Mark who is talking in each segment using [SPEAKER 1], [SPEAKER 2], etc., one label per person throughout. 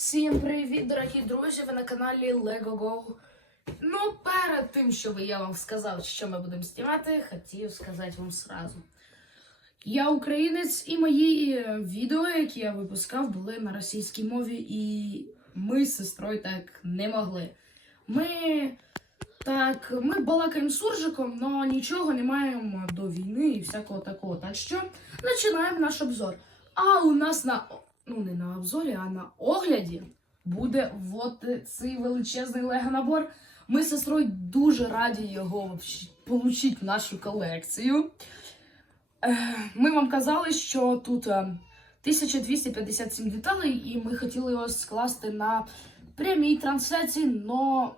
[SPEAKER 1] Всім привіт, дорогі друзі! Ви на каналі Lego Go. Ну, перед тим, щоб я вам сказав, що ми будемо знімати, хотів сказати вам сразу. Я українець, і мої е, відео, які я випускав, були на російській мові, і ми з сестрою так не могли. Ми так, ми балакаємо суржиком, але нічого не маємо до війни і всякого такого. Так що починаємо наш обзор. А у нас на ну не на обзорі, а на огляді буде от цей величезний лего-набор. Ми з сестрою дуже раді його отримати в нашу колекцію. Е, Ми вам казали, що тут е, 1257 деталей, і ми хотіли його скласти на прямій трансляції, но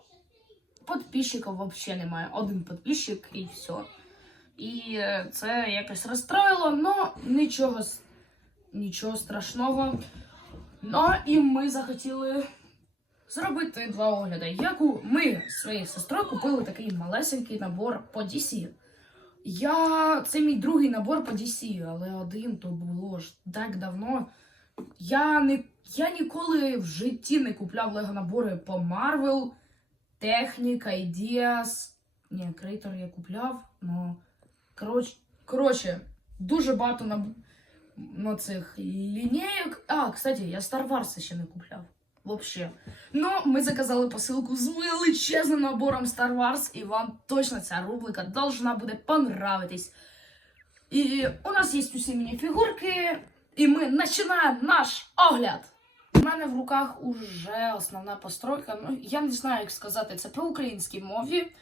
[SPEAKER 1] підписчиків взагалі немає. Один підписчик і все. І е, це якось розстроїло, але нічого с- нічого страшного. Ну і ми захотіли зробити два огляди. Як у ми з своєю сестрою купили такий малесенький набор по DC. Я це мій другий набор по DC, але один то було ж так давно. Я не я ніколи в житті не купляв лего набори по Marvel, Технік, Ideas. Ні, Creator я купляв, но коротше, дуже багато наб... на цих лінійок. А, кстати, я Star Wars ще не купляв. Вообще. Ну, ми заказали посилку з величезним набором Star Wars, і вам точно ця рубрика должна буде понравитись. І у нас є усі мініфігурки, і ми починаємо наш огляд. У мене в руках уже основна постройка. Ну, я не знаю, як сказати це по українській мові.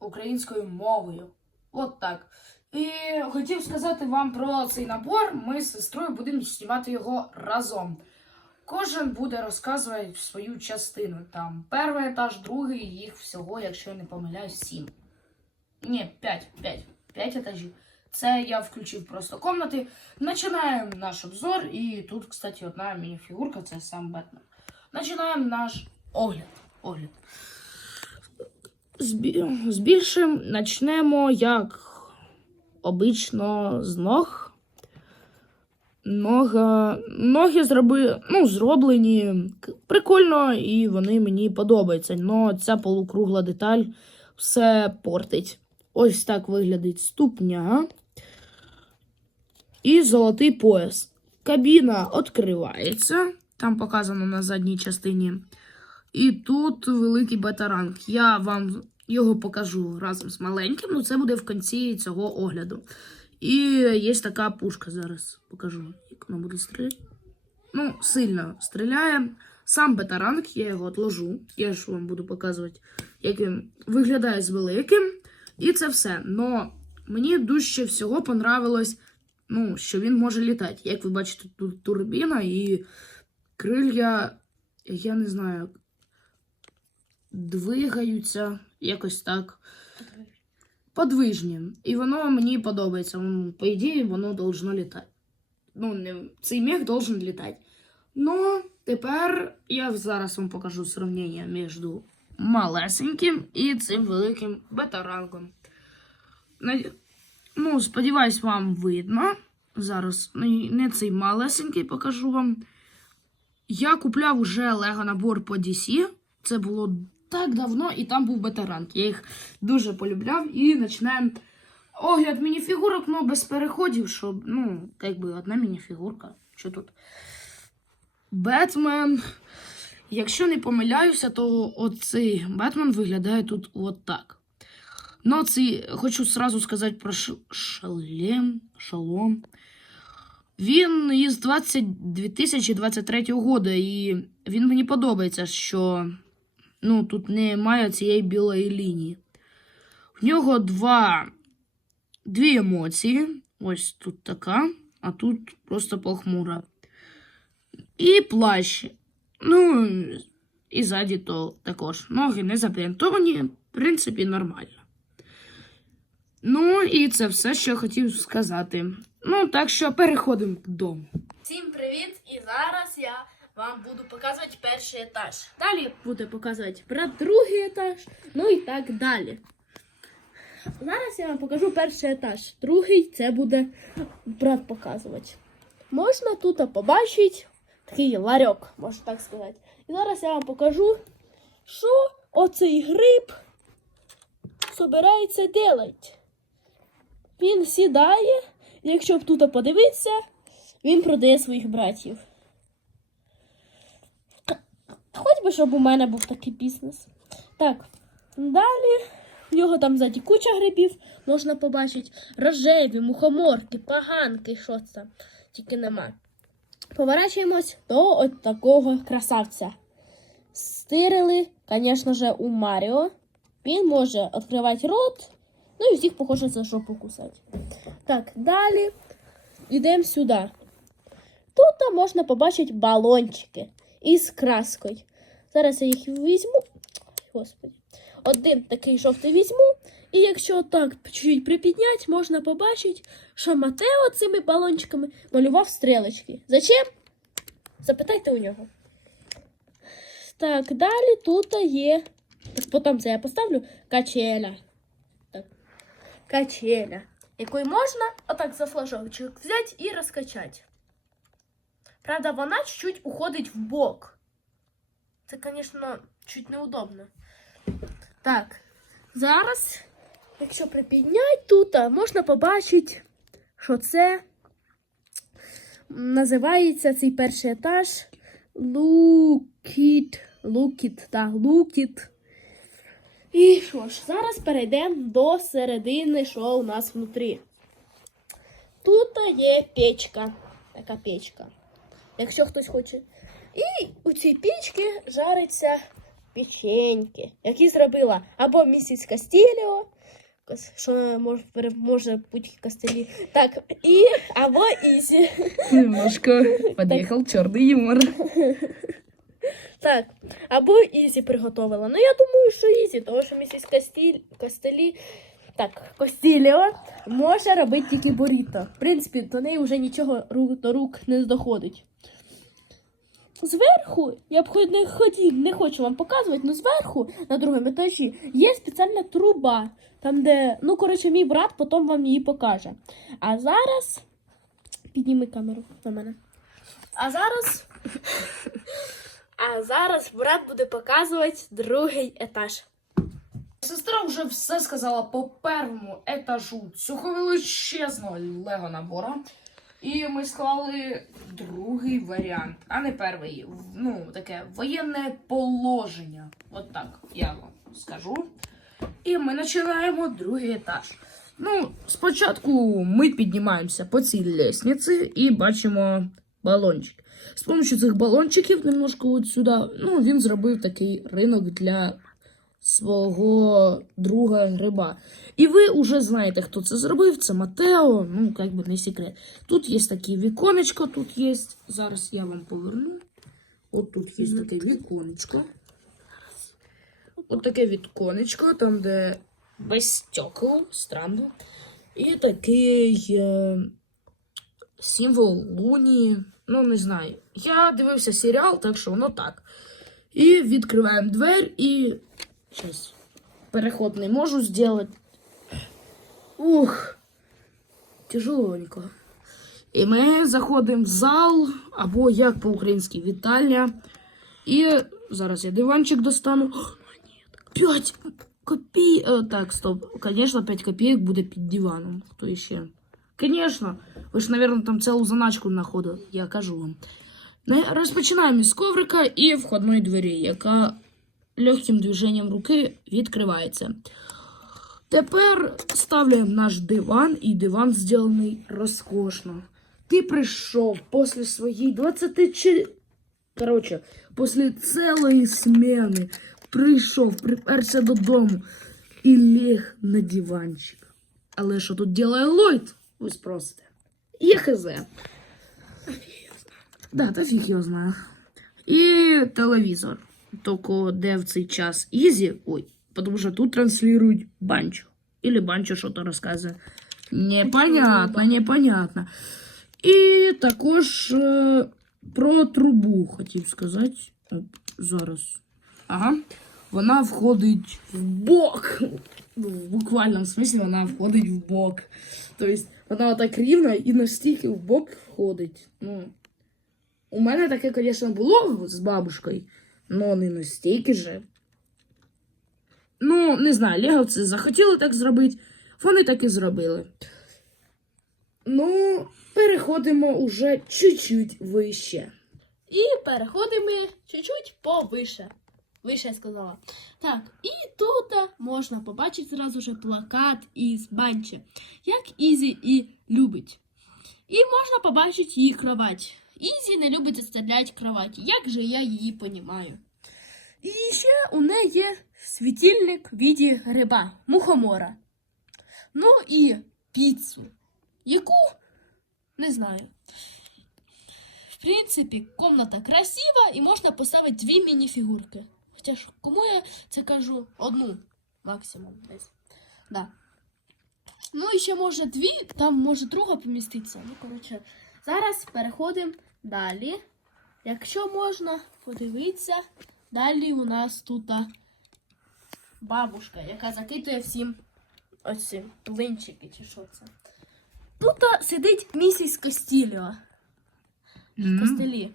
[SPEAKER 1] Українською мовою. От так. І хотів сказати вам про цей набор. Ми з сестрою будемо знімати його разом. Кожен буде розказувати свою частину. Там перший етаж, другий, їх всього, якщо я не помиляюсь, сім. Ні, п'ять, п'ять. П'ять етажів. Це я включив просто комнати. Починаємо наш обзор. І тут, кстати, одна мініфігурка, це сам Бетмен. Починаємо наш огляд. огляд. Збі- Збільшимо, почнемо як обично з ног. Нога, ноги зроби, ну, зроблені прикольно, і вони мені подобаються. Но ця полукругла деталь все портить. Ось так виглядить ступня. І золотий пояс. Кабіна відкривається. Там показано на задній частині. І тут великий бета-ранг. Я вам його покажу разом з маленьким, ну це буде в кінці цього огляду. І є така пушка зараз. Покажу, як вона буде стріляти. Ну, сильно стріляє. Сам бета-ранг, я його отложу. Я ж вам буду показувати, як він виглядає з великим. І це все. Но мені дужче всього понравилось, ну, що він може літати. Як ви бачите, тут турбіна і крилья, я не знаю, двигаються якось так. Подвижні. І воно мені подобається. По ідеї, воно должно літати. Ну, не, цей мех должен літати. Ну, тепер я зараз вам покажу сравнення між малесеньким і цим великим бета-рангом. Ну, сподіваюсь, вам видно. Зараз не не цей малесенький покажу вам. Я купляв уже Лего набор по DC. Це було так давно, і там був бета-ранг. Я їх дуже полюбляв. І починаємо огляд мініфігурок, ну без переходів, щоб, ну, якби одна мініфігурка. Що тут? Бетмен. Якщо не помиляюся, то оцей Бетмен виглядає тут от так. Ну, цей, хочу сразу сказати про шалем, шалом. Він із 20... 2023 года, і він мені подобається, що ну, тут немає цієї білої лінії. В нього два, дві емоції. Ось тут така, а тут просто похмура. І плащ. Ну, і ззаді то також. Ноги не запринтовані, в принципі, нормально. Ну, і це все, що я хотів сказати. Ну, так що переходимо додому.
[SPEAKER 2] Всім привіт! І зараз я вам буду показувати перший етаж.
[SPEAKER 1] Далі буде показувати про другий етаж, ну і так далі.
[SPEAKER 2] Зараз я вам покажу перший етаж. Другий це буде брат показувати. Можна тут побачити такий ларьок, можна так сказати. І зараз я вам покажу, що оцей гриб собирається робити. Він сідає, якщо б тут подивитися, він продає своїх братів. Хоч би, щоб у мене був такий бізнес. Так, далі в нього там ззаді куча грибів, можна побачити рожеві, мухоморки, поганки, що це тільки нема. Поворачуємось до от такого красавця. Стирили, звісно ж, у Маріо. Він може відкривати рот, ну і всіх похоже за жопу кусати. Так, далі йдемо сюди. Тут можна побачити балончики із краскою. Зараз я їх візьму. Господи. Один такий жовтий візьму. І якщо так чуть-чуть припідняти, можна побачити, що Матео цими балончиками малював стрілочки. Зачем? Запитайте у нього. Так, далі тут є. Потім це я поставлю качеля. Так. Качеля. Якою можна отак за флажочок взяти і розкачати. Правда, вона чуть-чуть уходить в бок. Це, звісно, чуть неудобно. Так, зараз, якщо припідняти тут, можна побачити, що це називається цей перший етаж Лукіт. Лукіт, так, Лукіт. І що ж, зараз перейдемо до середини, що у нас внутрі. Тут є печка. Така печка. Якщо хтось хоче. І у цій печці жариться печеньки, які зробила або місіс Кастіліо, що може, може бути Кастелі. Так, і або Ізі.
[SPEAKER 1] Немножко під'їхав чорний юмор.
[SPEAKER 2] Так, або Ізі приготувала. Ну, я думаю, що Ізі, тому що місіс Кастіль, Кастелі, так, Костіліо може робити тільки буріто. В принципі, до неї вже нічого до рук не доходить. Зверху, я б не хотів, не хочу вам показувати, але зверху, на другому етажі, є спеціальна труба, там, де, ну, коротше, мій брат потім вам її покаже. А зараз. Підніми камеру на мене. А зараз. А зараз брат буде показувати другий етаж.
[SPEAKER 1] Сестра вже все сказала по першому етажу цього величезного лего набора. І ми склали другий варіант, а не перший. Ну, таке воєнне положення. От так я вам скажу. І ми починаємо другий етаж. Ну, спочатку ми піднімаємося по цій лестниці і бачимо балончик. З допомогою цих балончиків, немножко от сюди, ну, він зробив такий ринок для свого друга гриба. І ви вже знаєте, хто це зробив. Це Матео, ну, як би не секрет. Тут є таке віконечко, тут є. Зараз я вам поверну. От тут є таке віконечко. От таке віконечко, там, де без стекол, странно. І такий е, символ Луні. Ну, не знаю. Я дивився серіал, так що воно так. І відкриваємо двері і. Сейчас. Переход не можу сделать. Ух. Тяжелонько. І ми заходимо в зал, або як по-українськи вітальня. І зараз я диванчик достану. О, монетка. 5 копійок. Так, стоп. Конечно, 5 копійок буде під диваном. Хто ще? Конечно. Ви ж, наверное, там цілу заначку знаходили. Я кажу вам. Розпочинаємо з коврика і входної двері, яка легким движенням руки відкривається. Тепер ставляємо наш диван, і диван зроблений розкошно. Ти прийшов після своєї 20 чи... Коротше, після цілої сміни прийшов, приперся додому і ліг на диванчик. Але що тут робить Ллойд? Ви спросите. Є хз. Да, та фіг його знає. І телевізор. Тільки де в цей час Ізі, ой, тому що тут транслюють банчо. Или банчо що-то розказує. Непонятно, непонятно. І також е, про трубу хотів сказати. Оп, зараз. Ага. Вона входить в бок. Ну, В буквальному смислі вона входить в бок. Тобто вона так рівна і настільки в бок входить. Ну, У мене таке, звісно, було з бабушкою, але не настільки же. Ну, не знаю, леговці захотіли так зробити, вони так і зробили. Ну, переходимо уже чуть-чуть вище.
[SPEAKER 2] І переходимо чуть-чуть повише. Вище я сказала. Так, і тут можна побачити зразу же плакат із банчі, як Ізі і любить. І можна побачити її кровать. Ізі не любить заставляти кроваті. Як же я її понімаю? І ще у неї є світильник в віді гриба, мухомора. Ну і піцу, яку не знаю. В принципі, комната красива і можна поставити дві міні-фігурки. Хоча ж, кому я це кажу? Одну максимум десь. Да. Ну і ще може дві, там може друга поміститися. Ну, коротше, зараз переходимо далі. Якщо можна подивитися, далі у нас тут бабушка, яка закидує всім оці блинчики чи що це. Тут сидить місіс Костіліо костелі.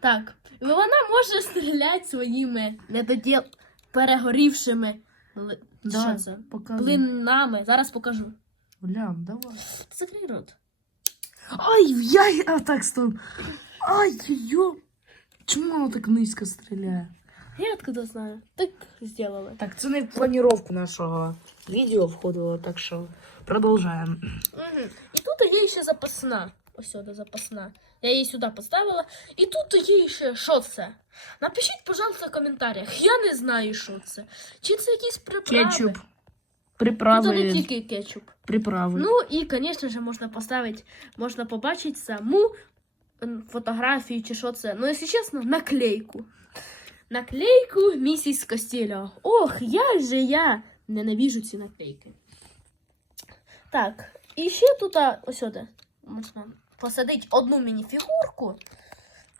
[SPEAKER 2] Так, вона може стріляти своїми недоділ перегорівшими що це? блинами. Зараз покажу.
[SPEAKER 1] Блям, давай.
[SPEAKER 2] Закрий рот.
[SPEAKER 1] Ай, я а так став. Ай, йо. Чому воно так низько стріляє?
[SPEAKER 2] Я откуда знаю. Так зробили.
[SPEAKER 1] Так, це не в планіровку нашого відео входило, так що продовжаємо.
[SPEAKER 2] Угу. І тут є ще запасна. Ось сюди запасна. Я її сюди поставила. І тут є ще що це? Напишіть, пожалуйста, в коментарях. Я не знаю, що це. Чи це якісь приправи?
[SPEAKER 1] Кетчуп.
[SPEAKER 2] Тут не
[SPEAKER 1] Приправи.
[SPEAKER 2] тільки кетчуп.
[SPEAKER 1] Приправи.
[SPEAKER 2] Ну і, звісно ж, можна поставити, можна побачити саму м, фотографію чи що це. Ну, якщо чесно, наклейку. Наклейку місіс Костіло. Ох, як же я ненавіжу ці наклейки. Так, і ще тут ось сюди можна посадити одну міні-фігурку.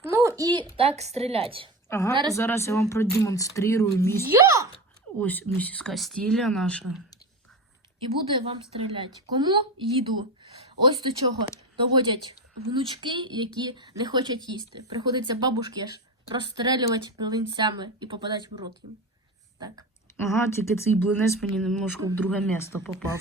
[SPEAKER 2] Ну і так стріляти.
[SPEAKER 1] ага,
[SPEAKER 2] зараз-
[SPEAKER 1] зараз... я вам продемонструю місць.
[SPEAKER 2] Я!
[SPEAKER 1] Ось місіс Кастілля наша.
[SPEAKER 2] і буде вам стріляти. Кому їду? Ось до чого доводять внучки, які не хочуть їсти. Приходиться бабушки аж розстрелювати пилинцями і попадати в рот їм. Так.
[SPEAKER 1] Ага, тільки цей блинець мені немножко в друге місто попав.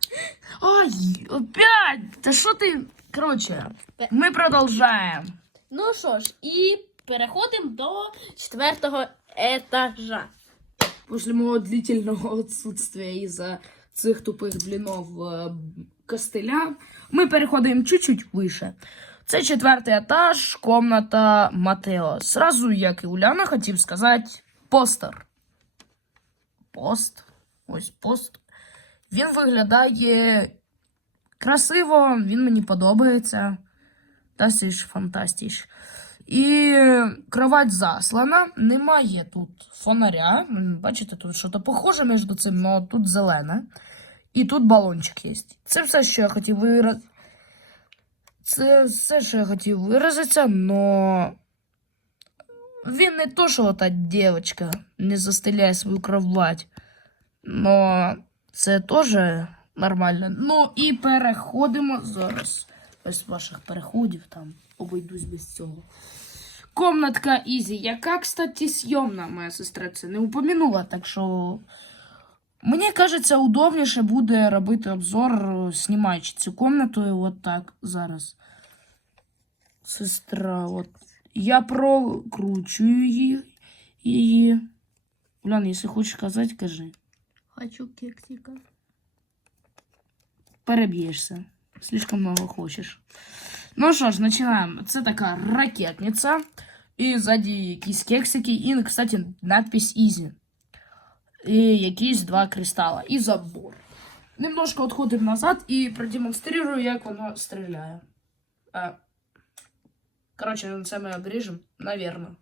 [SPEAKER 1] Ай, опять! Та що ти? Коротше, ми продовжаємо.
[SPEAKER 2] Ну що ж, і переходимо до четвертого етажа.
[SPEAKER 1] После моего длительного отсутствия из-за цих тупих блінов е, костиля, ми переходимо чуть-чуть вище. Це четвертий етаж, комната Матео. Сразу, як і Уляна, хотів сказати постер. Пост. Ось пост. Він виглядає красиво, він мені подобається. Ist фантастич. І кровать заслана, немає тут фонаря. Бачите, тут щось похоже між цим, але тут зелене. І тут балончик є. Це все, що я хотів виразити. Це все, що я хотів виразитися, но він не то, що та дівчинка не застеляє свою кровать. Но це теж нормально. Ну і переходимо зараз. Без ваших переходів там обійдусь без цього. Комнатка Ізі, яка, кстати, зйомна, моя сестра це не упомянула, так що. Мені кажеться, удобніше буде робити обзор, е, знімаючи цю комнату, і от так зараз. Сестра, от. Я прокручую її. її. Улян, якщо хочеш казати, кажи.
[SPEAKER 2] Хочу кексика.
[SPEAKER 1] переб'єшся. Слишком много хочеш. Ну що ж, починаємо. Це така ракетниця. І ззаді якісь кексики. І, кстати, надпись Easy. І якісь два кристала. І забор. Немножко відходимо назад і продемонструю, як воно стріляє. А, коротше, це ми обріжемо, навірно.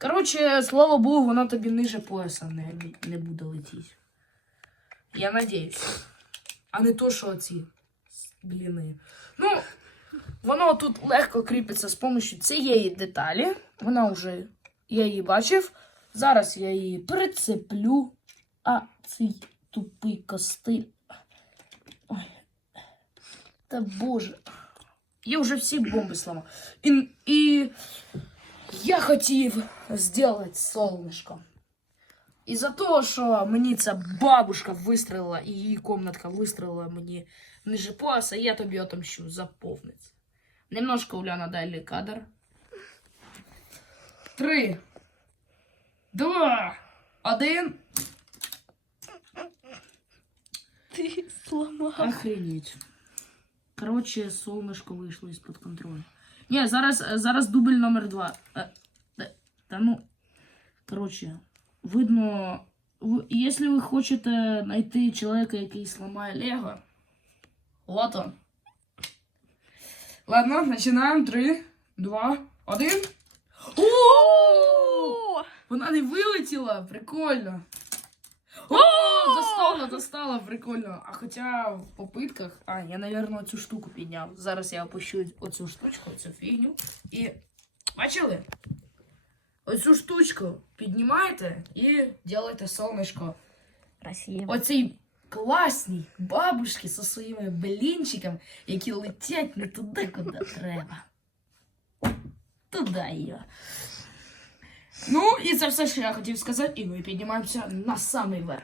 [SPEAKER 1] Коротше, слава Богу, воно тобі ниже пояса не, не буде летіти. Я надіюсь. А не то, що ці бліни. Ну, воно тут легко кріпиться з допомогою цієї деталі. Вона вже, я її бачив. Зараз я її прицеплю. А цей тупий костиль. Ой. Та боже. Я вже всі бомби сломав. І, і я хотів зробити солнышко. І за того, що мені ця бабушка вистрелила, і її комнатка вистрелила мені ниже пояса, я тобі отомщу за повниць. Немножко Уляна далі кадр. Три. Два. Один.
[SPEAKER 2] Ти сломав.
[SPEAKER 1] Охренеть. Короче, солнышко вийшло із-під контролю. Ні, зараз, зараз дубль номер два. Та ну. Короче, видно. Якщо ви хочете знайти чоловіка, який сломає Лего, вот он. Ладно, починаємо. Три, два, один. О! Вона не вилетіла, прикольно. О, достала, достала, прикольно. А хоча в попитках. А, я, напевно, цю штуку підняв. Зараз я опущу оцю штучку, цю фігню. І. Бачили? Оцю штучку піднімаєте і робите сонечко.
[SPEAKER 2] Красиво.
[SPEAKER 1] Оцій класній бабушки зі своїми блінчиками, які летять не туди, куди треба. Туди її. Ну, і це все, що я хотів сказати, і ми піднімаємося на самий верх.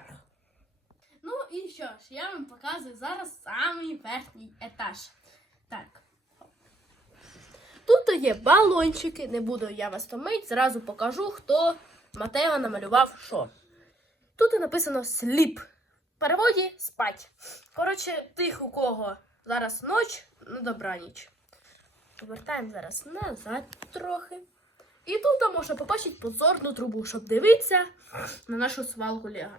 [SPEAKER 2] Ну і що ж, я вам показую зараз самий верхній етаж. Так. Тут є балончики, не буду я вас томить, зразу покажу, хто Матео намалював що. Тут написано сліп. В переводі спать. Коротше, тих, у кого зараз ніч, ну добраніч. Повертаємо зараз назад трохи. І тут можна побачити позорну трубу, щоб дивитися на нашу свалку Лего.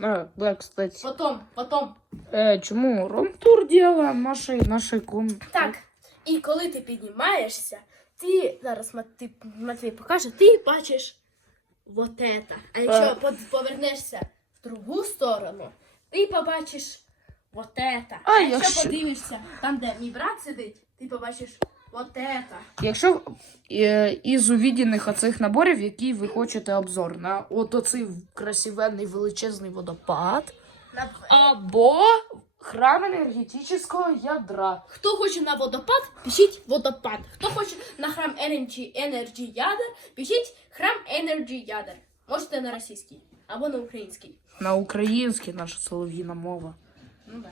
[SPEAKER 1] А, да, кстати.
[SPEAKER 2] Потом, потом.
[SPEAKER 1] Е, чому ром-тур діла нашої, нашої комнати?
[SPEAKER 2] Так. І коли ти піднімаєшся, ти зараз Мат- Матвій покаже, ти бачиш вот это. А якщо под- повернешся в другу сторону, ти побачиш вот это.
[SPEAKER 1] А
[SPEAKER 2] А якщо- подивишся там, де мій брат сидить, ти побачиш вот это.
[SPEAKER 1] Якщо е, із увідених оцих наборів, які ви хочете обзор на от оцей красивенний величезний водопад, або храм енергетичного ядра.
[SPEAKER 2] Хто хоче на водопад, пишіть водопад. Хто хоче на храм Energy Ядер, пишіть храм Energy Ядер. Можете на російський або на український.
[SPEAKER 1] На українській наша солов'їна мова.
[SPEAKER 2] Ну да.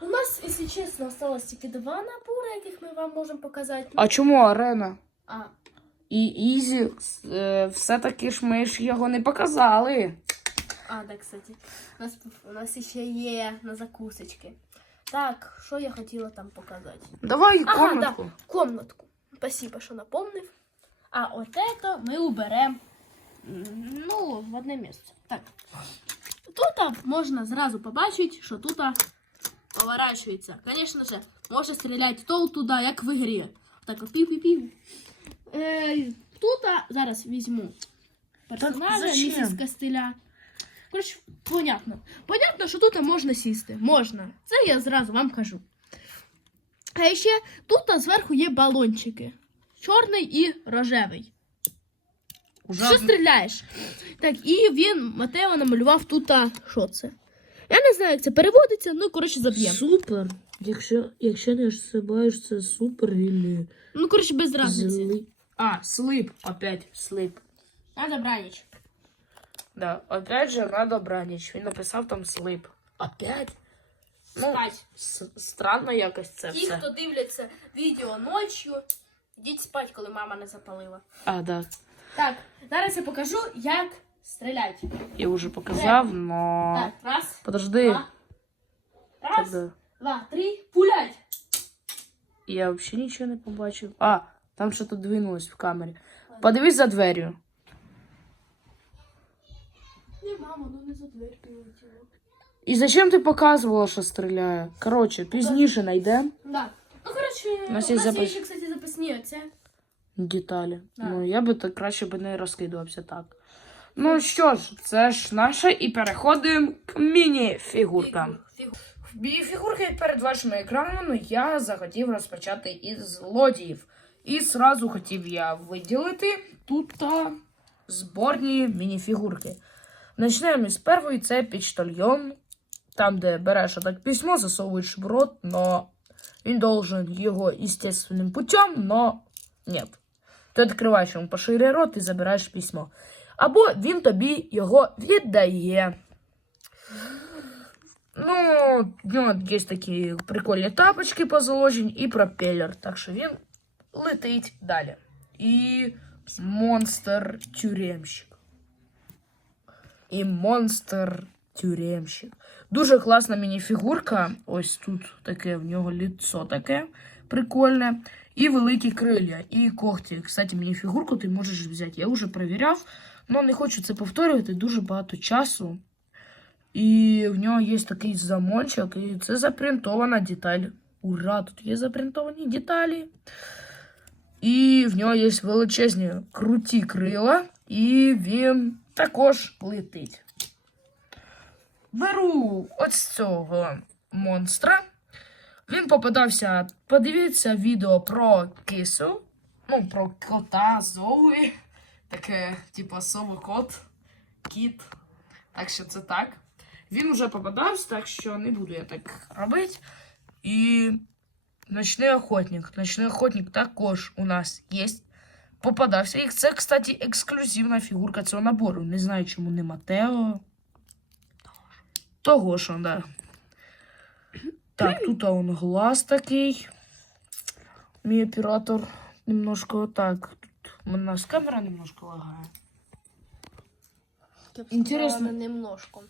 [SPEAKER 2] У нас, если честно, осталось тільки два набори, яких ми вам можемо показати.
[SPEAKER 1] А чому арена?
[SPEAKER 2] А,
[SPEAKER 1] І Ізі, е, все-таки ж ми ж його не показали.
[SPEAKER 2] а, да, кстати. У нас, у нас ще є на закусочки. Так, що я хотіла там показати?
[SPEAKER 1] Давай
[SPEAKER 2] Ага,
[SPEAKER 1] комнатку.
[SPEAKER 2] да, комнатку. Спасибо, що напомнив. А от это ми уберемо ну, в одне місце. Так. Тут можна зразу побачити, що тут поворачується. Звісно ж, може стріляти то туди, як в ігрі. Так, от пів-пів-пів. Е, тут зараз візьму персонажа,
[SPEAKER 1] зачем?
[SPEAKER 2] місіс Костеля. Коротше, понятно. Понятно, що тут можна сісти. Можна. Це я зразу вам кажу. А ще тут зверху є балончики. Чорний і рожевий. Що стріляєш? Так, і він Матео намалював тут, а, що це? Я не знаю, як це переводиться, ну, коротше, заб'ємо.
[SPEAKER 1] Супер. Якщо, якщо не ошибаєш, це супер или
[SPEAKER 2] Ну, коротше, без разниці.
[SPEAKER 1] А, слип. Опять слип.
[SPEAKER 2] На добраніч.
[SPEAKER 1] Да, опять же, на добраніч. Він написав там слип. Опять? Ну,
[SPEAKER 2] Спать.
[SPEAKER 1] с- странно якось це
[SPEAKER 2] Ті,
[SPEAKER 1] все.
[SPEAKER 2] хто дивляться відео ночью, йдіть спать, коли мама не запалила.
[SPEAKER 1] А, да.
[SPEAKER 2] Так, зараз я покажу, як стріляти.
[SPEAKER 1] Я вже показав, но...
[SPEAKER 2] Так, раз,
[SPEAKER 1] Подожди.
[SPEAKER 2] два, раз,
[SPEAKER 1] Тогда.
[SPEAKER 2] два, три, пулять.
[SPEAKER 1] Я взагалі нічого не побачив. А, там щось двинулось в камері. Подивись за дверю.
[SPEAKER 2] Не, мама, ну не за дверь прилетіло.
[SPEAKER 1] І зачем ти показувала, що стріляє? Коротше, пізніше знайдемо
[SPEAKER 2] Да. Ну, коротше, у нас,
[SPEAKER 1] нас є запис-
[SPEAKER 2] ще, кстати, записні оце.
[SPEAKER 1] деталі.
[SPEAKER 2] Да.
[SPEAKER 1] Ну, я би так краще би не розкидувався так. Ну що ж, це ж наше, і переходимо к міні-фігуркам.
[SPEAKER 2] Фігу-
[SPEAKER 1] Фігурки перед вашими екранами я захотів розпочати із злодіїв. І сразу хотів я виділити тут та зборні мініфігурки. Почнемо із першої, це пічтальйон. Там, де береш отак письмо, засовуєш в рот, но Він должен його естественним путем, но нет. Ти відкриваєш йому пошире рот і забираєш письмо. Або він тобі його віддає. Ну, нього є такі прикольні тапочки позаложені і пропелер. Так що він летить далі. І монстр тюремщик. І монстр тюремщик. Дуже класна мініфігурка. Ось тут таке в нього ліцо таке прикольне. І великі крилля, і когті. Кстати, мініфігурку ти можеш взяти. Я вже перевіряв, але не хочу це повторювати. Дуже багато часу. І в нього є такий замочок, і це запринтована деталь. Ура! Тут є запринтовані деталі. І в нього є величезні круті крила, і він також летить. Беру ось цього монстра. Він попадався. Подивіться відео про кису. Ну, про кота Зоуї. Таке, типу, совокот, кіт. Так що це так. Він вже попадався, так що не буду я так робити. І ночний охотник. Ночний охотник також у нас є. Попадався. І це, кстати, ексклюзивна фігурка цього набору. Не знаю, чому не Матео. Того ж, да. Так, тут он глаз такий. Мій оператор немножко так. У нас камера немножко лагає. Інтересно.
[SPEAKER 2] немножко.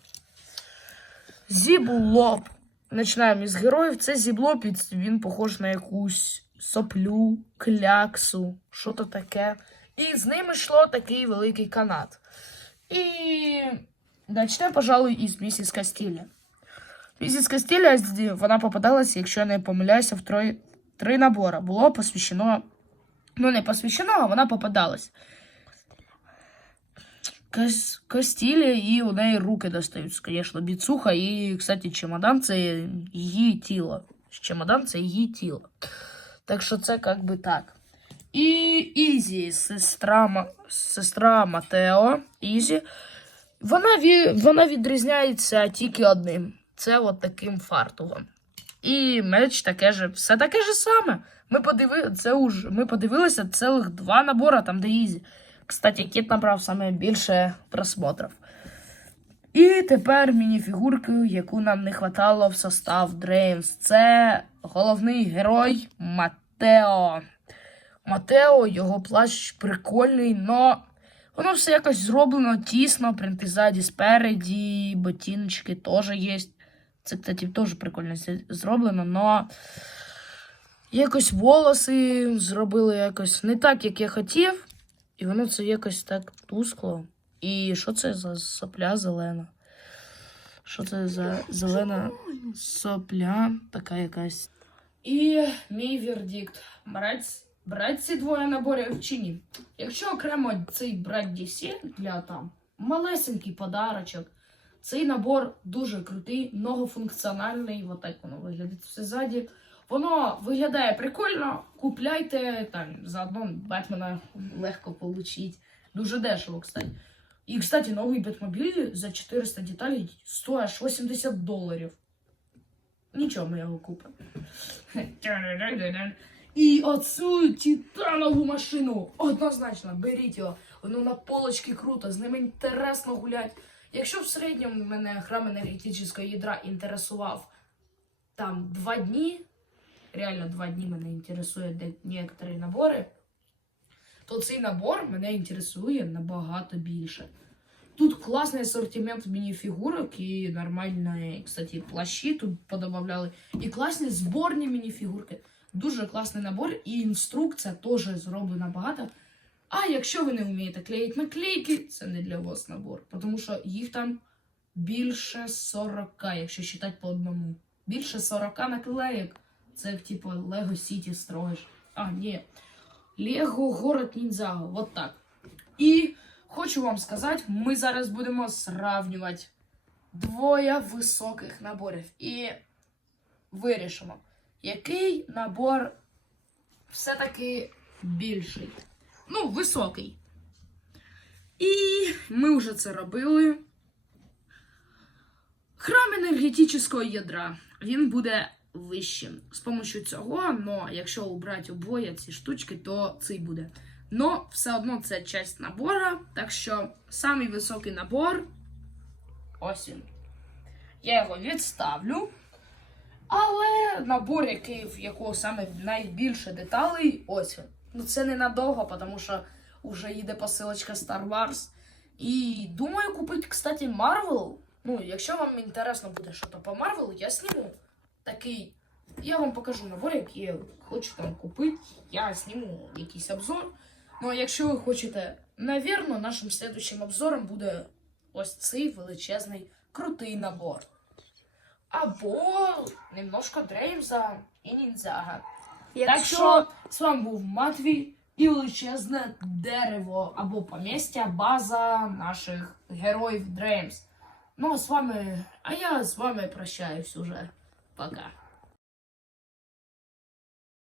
[SPEAKER 1] Зіблоп. Починаємо із героїв. Це зіблоп, він похож на якусь соплю, кляксу, що то таке. І з ним йшло такий великий канат. І почнемо, пожалуй, із місіс Кастіля. Місіс Кастіля, вона попадалася, якщо я не помиляюся, в три, три набори. Було посвящено. Ну, не посвящено, а вона попадалась. Кас- і у неї руки достаються, звісно, біцуха. І, кстати, чемодан це її тіло. Чемодан це її тіло. Так що це як би так. І Ізі, сестра, сестра Матео, Ізі, вона, вона відрізняється тільки одним. Це от таким фартугом. І меч таке же, все таке ж саме. Ми, подиви, це уж, ми подивилися цілих два набори, там де Ізі. Кстати, кіт набрав саме більше просмотрів. І тепер мініфігурку, яку нам не хватало в состав Дреймс. Це головний герой Матео. Матео, його плащ прикольний, но воно все якось зроблено тісно, принти ззаді спереді, ботиночки теж є. Це, кстати, теж прикольно зроблено, но якось волоси зробили якось не так, як я хотів. І воно це якось так тускло. І що це за сопля зелена? Що це за зелена сопля така якась? І мій вердикт. Брать, ці двоє наборів чи ні? Якщо окремо цей брать DC для там малесенький подарочок, цей набор дуже крутий, многофункціональний, от так воно виглядає все ззаді. Воно виглядає прикольно. Купляйте там заодно Бетмена легко получить. Дуже дешево, кстати. І, кстати, новий Бетмобіль за 400 деталей стоїть аж 80 доларів. Нічого, ми його купимо. І оцю титанову машину однозначно беріть його. Воно на полочці круто, з ними інтересно гулять. Якщо в середньому мене храм енергетичного ядра інтересував там два дні, реально два дні мене інтересує де некоторі набори, то цей набор мене інтересує набагато більше. Тут класний асортимент мініфігурок і нормальні, кстати, плащі тут подобавляли. І класні зборні мініфігурки. Дуже класний набор, і інструкція теж зроблена багато. А якщо ви не вмієте клеїти наклейки, це не для вас набор, тому що їх там більше 40, якщо считати по одному. Більше 40 наклеїк. Це типу Лего Сіті строїш. А, ні. Лего Город Ніндзяго. Вот так. І хочу вам сказати, ми зараз будемо сравнювати двоє високих наборів. І вирішимо, який набор все-таки більший. Ну, високий. І ми вже це робили. Храм енергетичного ядра. Він буде вищим. З помощью цього, но якщо убрати обоє ці штучки, то цей буде. Но все одно це часть набора, так що самий високий набор. Ось він. Я його відставлю. Але набор, який, в якого саме найбільше деталей, ось він. Ну це ненадовго, тому що вже їде посилочка Star Wars. І думаю купити, кстати, Marvel. Ну, якщо вам інтересно буде щось по Marvel, я зніму такий. Я вам покажу набор, який я хочу там купити. Я зніму якийсь обзор. Ну, а якщо ви хочете, навірно, нашим слідуючим обзором буде ось цей величезний крутий набор. Або немножко Дреймза і Ніндзяга. Так що з вами був Матвій і величезне дерево або помістя, база наших героїв Дреймс. Ну, а з вами. А я з вами прощаюсь уже. Пока.